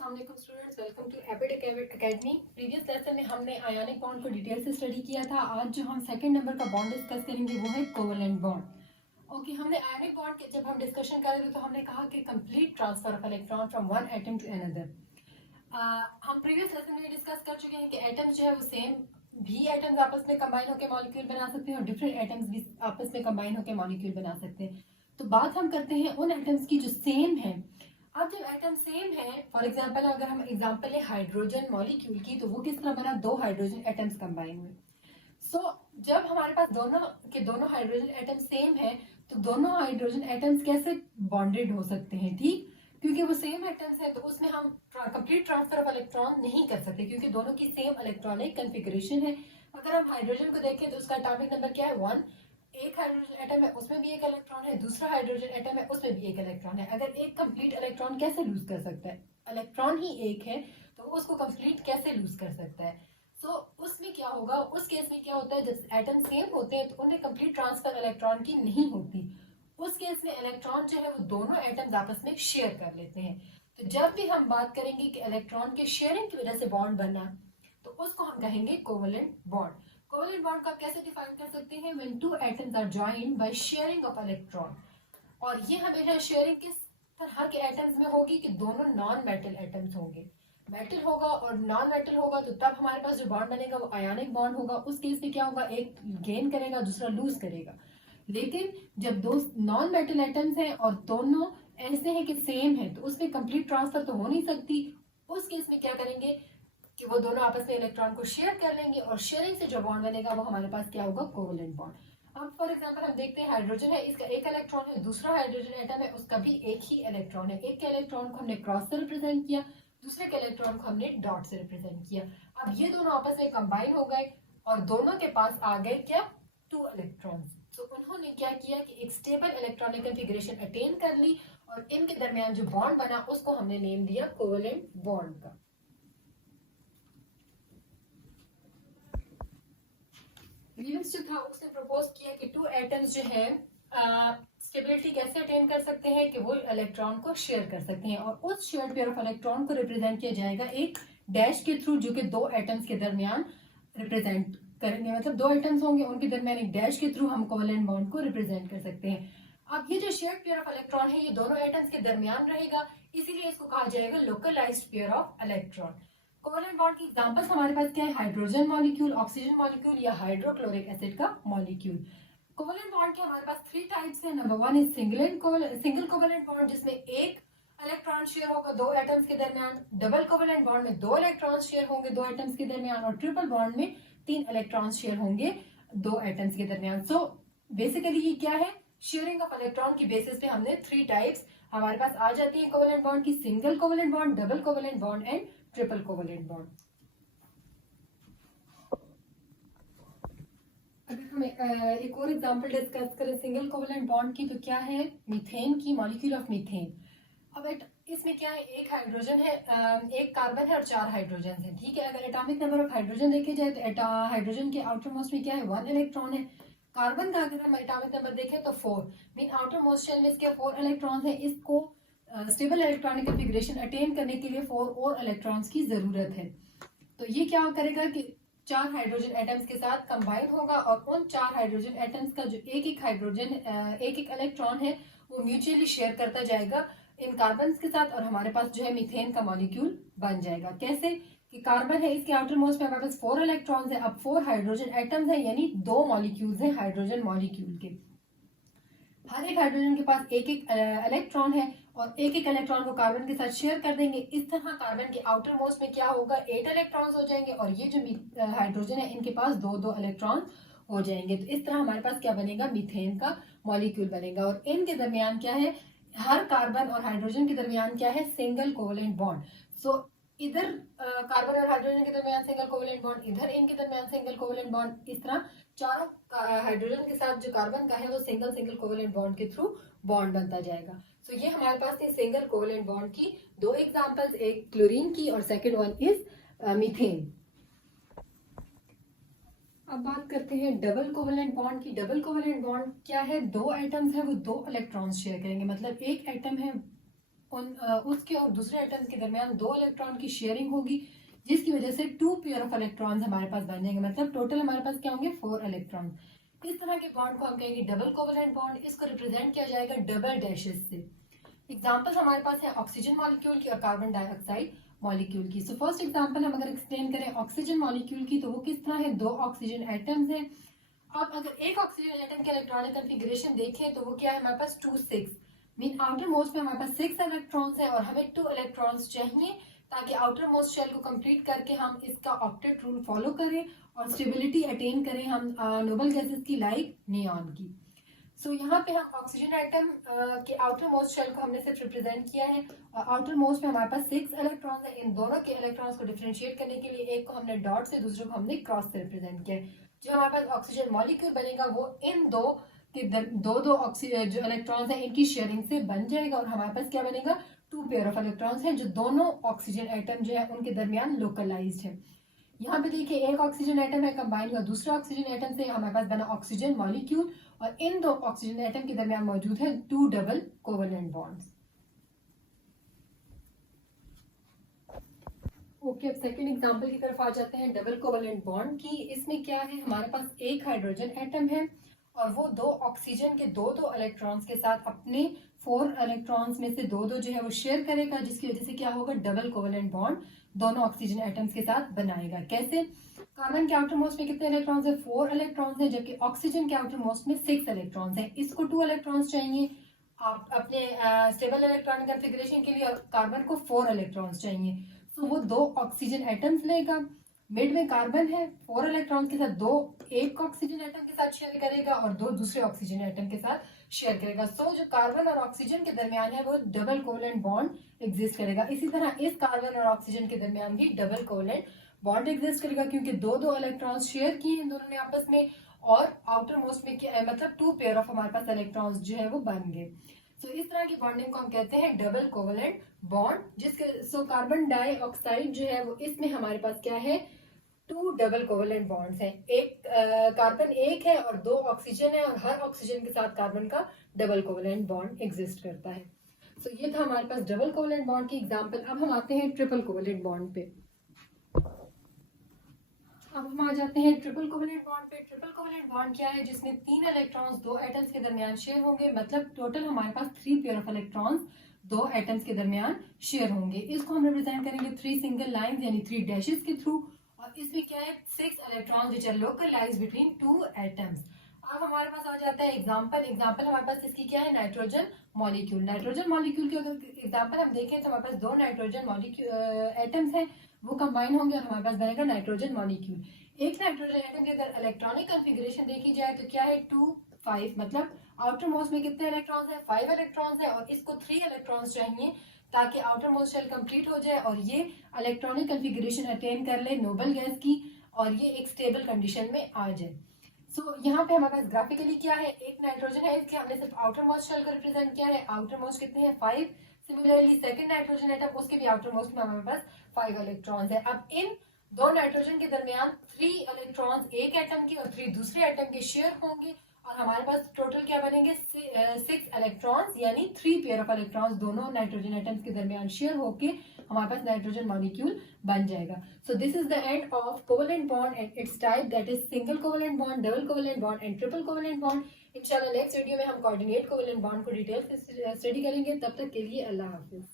अस्सलाम वालेकुम students, welcome to Abid academy. Previous lesson में हमने आयोनिक बॉन्ड को डिटेल से स्टडी किया था। आज जो हम सेकंड नंबर का बॉन्ड डिस्कस करेंगे वो है कोवेलेंट बॉन्ड। ओके, हमने आयोनिक बॉन्ड के जब हम डिस्कशन कर रहे थे तो हमने कहा कि complete transfer of electron from one atom to another. हम प्रीवियस लेसन में डिस्कस कर चुके हैं कि एटम्स जो है वो सेम भी एटम्स आपस में कंबाइन होकर मॉलिक्यूल बना सकते हैं और डिफरेंट एटम्स भी आपस में कंबाइन होकर मॉलिक्यूल बना सकते हैं। तो बात हम करते हैं उन एटम्स की जो सेम है। अब जब एटम सेम है, फॉर एग्जांपल अगर हम एग्जांपल ले हाइड्रोजन मॉलिक्यूल की, तो वो किस तरह बना, दो हाइड्रोजन एटम्स कंबाइन हुए। सो जब हमारे पास दोनों हाइड्रोजन एटम सेम है तो दोनों हाइड्रोजन एटम्स कैसे बॉन्डेड हो सकते हैं? ठीक, क्योंकि वो सेम एटम्स है तो उसमें हम कंप्लीट ट्रांसफर ऑफ इलेक्ट्रॉन नहीं कर सकते क्योंकि दोनों की सेम इलेक्ट्रॉनिक कन्फिगरेशन है। अगर हम हाइड्रोजन को देखें तो उसका एटॉमिक नंबर क्या है, 1। एक हाइड्रोजन एटम है उसमें भी एक इलेक्ट्रॉन है, दूसरा हाइड्रोजन एटम है उसमें भी एक इलेक्ट्रॉन है। अगर एक कंप्लीट इलेक्ट्रॉन कैसे लूज कर सकता है? इलेक्ट्रॉन ही एक है तो उसको कंप्लीट कैसे लूज कर सकता है? सो उसमें क्या होगा, उस केस में क्या होता है, जब एटम सेम होते हैं तो उनमें कंप्लीट ट्रांसफर इलेक्ट्रॉन की नहीं होती। उस केस में इलेक्ट्रॉन जो है वो दोनों एटम्स आपस में शेयर कर लेते हैं। तो जब भी हम बात करेंगे कि इलेक्ट्रॉन के शेयरिंग की वजह से बॉन्ड बनना, तो उसको हम कहेंगे कोवेलेंट बॉन्ड। कोवेलेंट बॉन्ड को आप कैसे डिफाइन कर सकते हैं? When two atoms are joined by sharing of electron. और ये हमेशा शेयरिंग किस तरह के एटम्स में होगी कि दोनों नॉन मेटल एटम्स होंगे। मेटल होगा और नॉन मेटल होगा तो तब हमारे पास जो बॉन्ड बनेगा वो आयोनिक बॉन्ड होगा। उस केस में क्या होगा, एक गेन करेगा दूसरा लूज करेगा। लेकिन जब दो नॉन मेटल एटम्स हैं और दोनों ऐसे हैं कि सेम है तो उसमें कंप्लीट ट्रांसफर तो हो नहीं सकती। उस केस में क्या करेंगे कि वो दोनों आपस में इलेक्ट्रॉन को शेयर कर लेंगे और शेयरिंग से जो बॉन्ड बनेगा वो हमारे पास क्या होगा, कोवेलेंट बॉन्ड। अब फॉर एग्जांपल हम देखते हैं हाइड्रोजन है, इसका एक इलेक्ट्रॉन है, दूसरा हाइड्रोजन एटम है उसका भी एक ही इलेक्ट्रॉन है। एक के इलेक्ट्रॉन को हमने क्रॉस से रिप्रेजेंट किया, दूसरे के इलेक्ट्रॉन को हमने डॉट से रिप्रेजेंट किया। अब ये दोनों आपस में कंबाइन हो गए और दोनों के पास आ गए क्या, 2 इलेक्ट्रॉन्स। तो उन्होंने क्या किया कि एक स्टेबल इलेक्ट्रॉनिक कॉन्फ़िगरेशन अटेन कर ली और इनके दरमियान जो बॉन्ड बना उसको हमने नेम दिया कोवेलेंट बॉन्ड का। लीविंग्स जो था उसने प्रपोज किया कि 2 एटम्स जो है स्टेबिलिटी कैसे अटेन कर सकते हैं कि वो इलेक्ट्रॉन को शेयर कर सकते हैं और उस शेयर्ड पेयर ऑफ इलेक्ट्रॉन को रिप्रेजेंट किया जाएगा एक डैश के थ्रू, जो कि 2 एटम्स के दरमियान रिप्रेजेंट करेंगे। मतलब 2 एटम्स होंगे उनके दरमियान एक डैश के थ्रू हम कोवेलेंट बॉन्ड को रिप्रेजेंट कर सकते हैं। अब ये जो शेयर्ड पेयर ऑफ इलेक्ट्रॉन है ये दोनों एटम्स के दरमियान रहेगा, इसीलिए इसको कहा जाएगा localised pair of electron. Covalent bond की एग्जांपल्स हमारे पास क्या है, हाइड्रोजन मॉलिक्यूल, ऑक्सीजन मॉलिक्यूल या हाइड्रोक्लोरिक एसिड का मॉलिक्यूल। कोवेलेंट बॉन्ड के हमारे पास 3 टाइप्स हैं। Number 1 is single covalent bond जिसमें एक इलेक्ट्रॉन शेयर होगा 2 एटम्स के दरमियान। डबल कोवेलेंट बॉन्ड में 2 इलेक्ट्रॉन शेयर होंगे 2 एटम्स के दरमियान और ट्रिपल बॉन्ड में 3 इलेक्ट्रॉन शेयर होंगे 2 एटम्स के दरमियान। सो बेसिकली ये क्या है, शेयरिंग ऑफ इलेक्ट्रॉन की बेसिस पे हमने 3 टाइप्स हमारे पास आ जाती है कोवेलेंट बॉन्ड की, single covalent bond, double covalent bond and triple covalent bond. अगर हम एक और एग्जांपल डिस्कस करें सिंगल कोवेलेंट बॉन्ड की, तो क्या है, मीथेन की, मॉलिक्यूल ऑफ मीथेन। अब इसमें क्या है, एक हाइड्रोजन है, एक कार्बन है और 4 हाइड्रोजन है। ठीक है, अगर एटॉमिक नंबर ऑफ हाइड्रोजन देखे जाए तो हाइड्रोजन के आउटर मोस्ट में क्या है, 1 इलेक्ट्रॉन है। कार्बन का अगर हम एटॉमिक नंबर देखें तो 4, मीन आउटर मोस्ट शेल में इसके 4 इलेक्ट्रॉन है। इसको स्टेबल इलेक्ट्रॉनिक कॉन्फ़िगरेशन अटेन करने के लिए 4 और इलेक्ट्रॉन्स की जरूरत है। तो ये क्या करेगा कि 4 हाइड्रोजन एटम्स के साथ कंबाइन होगा और उन 4 हाइड्रोजन एटम्स का जो एक एक इलेक्ट्रॉन है वो म्यूचुअली शेयर करता जाएगा इन कार्बन के साथ और हमारे पास जो है मीथेन का मॉलिक्यूल बन जाएगा। कैसे कि कार्बन है, इसके आउटर मोस्ट में हमारे पास 4 इलेक्ट्रॉन्स है। अब 4 हाइड्रोजन एटम्स है यानी 2 मॉलिक्यूल्स हैं हाइड्रोजन मॉलिक्यूल के। हर एक हाइड्रोजन के पास एक एक इलेक्ट्रॉन है और एक एक इलेक्ट्रॉन को कार्बन के साथ शेयर कर देंगे। इस तरह कार्बन के आउटर मोस्ट में क्या होगा, 8 इलेक्ट्रॉन्स हो जाएंगे और ये जो हाइड्रोजन है इनके पास 2-2 इलेक्ट्रॉन हो जाएंगे। तो इस तरह हमारे पास क्या बनेगा, मीथेन का मॉलिक्यूल बनेगा। और इनके दरमियान क्या है, हर कार्बन और हाइड्रोजन के दरमियान क्या है, सिंगल कोवेलेंट बॉन्ड। सो इधर कार्बन और हाइड्रोजन के दरमियान सिंगल कोवेलेंट बॉन्ड, इधर इनके दरमियान सिंगल कोवेलेंट बॉन्ड। इस तरह चारों हाइड्रोजन के साथ जो कार्बन का है वो सिंगल सिंगल कोवेलेंट बॉन्ड के थ्रू बॉन्ड बनता जाएगा। सो ये हमारे पास थी सिंगल कोवेलेंट बॉन्ड की 2 एग्जांपल्स, एक क्लोरीन की और सेकंड वन इज मीथेन। अब बात करते हैं डबल कोवेलेंट बॉन्ड की। डबल कोवेलेंट बॉन्ड क्या है, 2 एटम्स है वो 2 इलेक्ट्रॉन्स शेयर करेंगे। मतलब एक एटम है उसके और दूसरे एटम्स के दरमियान 2 इलेक्ट्रॉन की शेयरिंग होगी, जिसकी वजह से 2 पेयर ऑफ इलेक्ट्रॉन्स हमारे पास बन जाएंगे, मतलब टोटल हमारे पास क्या होंगे 4 इलेक्ट्रॉन। इस तरह के बॉन्ड को हम कहेंगे डबल कोवेलेंट बॉन्ड। इसको रिप्रेजेंट किया जाएगा डबल डैशेस से। एग्जांपल्स हमारे पास है ऑक्सीजन मॉलिक्यूल की और कार्बन डाइऑक्साइड मॉलिक्यूल की। सो फर्स्ट एग्जांपल हम अगर एक्सप्लेन करें ऑक्सीजन मॉलिक्यूल की, तो वो किस तरह है, 2 ऑक्सीजन एटम्स हैं। अब अगर एक ऑक्सीजन एटम के इलेक्ट्रॉनिक कॉन्फ़िगरेशन देखें तो वो क्या है हमारे पास 2 6 मीन आउटर मोस्ट में हमारे पास 6 इलेक्ट्रॉन्स है और हमें 2 इलेक्ट्रॉन्स चाहिए ताकि आउटर मोस्ट शेल को कंप्लीट करके हम इसका ऑक्टेट रूल फॉलो करें और स्टेबिलिटी अटेन करें हम नोबल गैसेस की लाइक नियॉन की। सो यहाँ पे हम ऑक्सीजन एटम के आउटर मोस्ट शेल को हमने सिर्फ रिप्रेजेंट किया है और आउटर मोस्ट में हमारे पास 6 इलेक्ट्रॉन्स है। इन दोनों के इलेक्ट्रॉन्स को डिफरेंशिएट करने के लिए एक को हमने डॉट से, दूसरे को हमने क्रॉस से रिप्रेजेंट किया है। जो हमारे पास ऑक्सीजन मॉलिक्यूल बनेगा वो इन दो के दो ऑक्सीजन जो इलेक्ट्रॉन्स हैं इनकी शेयरिंग से बन जाएगा और हमारे पास क्या बनेगा 2 पेयर ऑफ इलेक्ट्रॉन्स हैं जो दोनों ऑक्सीजन एटम जो है उनके दरमियान लोकलाइज्ड है। यहाँ पे देखिए एक ऑक्सीजन एटम है कंबाइन हुआ दूसरे ऑक्सीजन एटम से, हमारे पास बना ऑक्सीजन मॉलिक्यूल और इन 2 ऑक्सीजन एटम के दरमियान मौजूद है 2 डबल कोवेलेंट बॉन्ड्स। ओके, अब सेकंड एग्जांपल की तरफ आ जाते हैं डबल कोवेलेंट बॉन्ड की। इसमें क्या है हमारे पास एक हाइड्रोजन एटम है और वो 2 ऑक्सीजन के 2 इलेक्ट्रॉन्स के साथ अपने 4 इलेक्ट्रॉन्स में से 2 जो है वो शेयर करेगा, जिसकी वजह से क्या होगा डबल कोवेलेंट बॉन्ड दोनों ऑक्सीजन एटम्स के साथ बनाएगा। कैसे? कार्बन के आउटर मोस्ट में कितने इलेक्ट्रॉन्स है 4 इलेक्ट्रॉन्स है, जबकि ऑक्सीजन के आउटर मोस्ट में 6 इलेक्ट्रॉन्स है। इसको 2 इलेक्ट्रॉन्स चाहिए आप अपने स्टेबल इलेक्ट्रॉनिक कॉन्फ़िगरेशन के लिए और कार्बन को 4 इलेक्ट्रॉन्स चाहिए। तो वो 2 ऑक्सीजन एटम्स लेगा, मिड में कार्बन है 4 इलेक्ट्रॉन के साथ एक ऑक्सीजन एटम के साथ शेयर करेगा और 2 दूसरे ऑक्सीजन एटम के साथ शेयर करेगा। सो जो कार्बन और ऑक्सीजन के दरमियान है वो डबल कोवेलेंट बॉन्ड एग्जिस्ट करेगा। इसी तरह इस कार्बन और ऑक्सीजन के दरमियान भी डबल कोवेलेंट बॉन्ड एग्जिस्ट करेगा क्योंकि 2 इलेक्ट्रॉन्स शेयर किए इन दोनों ने आपस में और आउटर मोस्ट में क्या मतलब 2 पेयर ऑफ हमारे पास इलेक्ट्रॉन्स जो है वो बन गए। सो इस तरह की बॉन्डिंग को हम कहते हैं डबल कोवेलेंट बॉन्ड, जिसके सो कार्बन डाइऑक्साइड जो है वो इसमें हमारे पास क्या है 2 डबल कोवेलेंट बॉन्ड्स हैं। एक कार्बन एक है और 2 ऑक्सीजन है और हर ऑक्सीजन के साथ कार्बन का डबल कोवेलेंट बॉन्ड एग्जिस्ट करता है। सो ये था हमारे पास डबल कोवेलेंट बॉन्ड की एग्जांपल। अब हम आते हैं ट्रिपल कोवेलेंट बॉन्ड पे। अब हम आ जाते हैं ट्रिपल कोवेलेंट बॉन्ड पे। ट्रिपल कोवेलेंट बॉन्ड क्या है जिसमें 3 इलेक्ट्रॉन्स 2 एटम्स के दरमियान शेयर होंगे, मतलब टोटल हमारे पास 3 पेयर ऑफ इलेक्ट्रॉन्स 2 एटम्स के दरमियान शेयर होंगे। इसको हम रिप्रेजेंट करेंगे 3 सिंगल लाइंस यानी 3 डैशेस के थ्रू और इसमें क्या है 6 electrons which are localised between 2 atoms. अब हमारे पास आ जाता है एग्जांपल हमारे पास इसकी क्या है नाइट्रोजन मॉलिक्यूल। नाइट्रोजन मॉलिक्यूल की अगर एग्जांपल हम देखें तो हमारे पास 2 नाइट्रोजन मॉलिक्यूल एटम्स हैं, वो कंबाइन होंगे और हमारे पास बनेगा नाइट्रोजन मॉलिक्यूल। एक नाइट्रोजन एटम की अगर इलेक्ट्रॉनिक कॉन्फ़िगरेशन देखी जाए तो क्या है 2 5 मतलब आउटर मोस्ट में कितने इलेक्ट्रॉन्स हैं 5 इलेक्ट्रॉन्स है और इसको 3 इलेक्ट्रॉन्स चाहिए ताकि आउटर मोस्ट शेल कंप्लीट हो जाए और ये इलेक्ट्रॉनिक कॉन्फ़िगरेशन अटेन कर ले नोबल गैस की और ये एक स्टेबल कंडीशन में आ जाए। सो यहाँ पे हमारे पास ग्राफिकली क्या है एक नाइट्रोजन है, इसके हमने सिर्फ आउटर मोस्ट शेल को रिप्रेजेंट किया है। आउटर मोस्ट कितने हैं 5। सिमिलरली सेकंड नाइट्रोजन एटम उसके भी आउटर मोस्ट में हमारे पास 5 इलेक्ट्रॉन्स है। अब इन 2 नाइट्रोजन के दरमियान 3 इलेक्ट्रॉन्स एक एटम के और 3 दूसरे एटम के शेयर होंगे और हमारे पास टोटल क्या बनेंगे 6 इलेक्ट्रॉन्स यानी 3 पेयर ऑफ इलेक्ट्रॉन्स दोनों नाइट्रोजन एटम्स के दरमियान शेयर होके हमारे पास नाइट्रोजन मॉलिक्यूल बन जाएगा। So this is the end of covalent bond and it's type that is single covalent bond, double covalent bond and triple covalent bond. इंशाल्लाह next video में हम कोऑर्डिनेट कोवेलेंट बॉन्ड को detail से study करेंगे। तब तक के लिए अल्लाह हाफिज।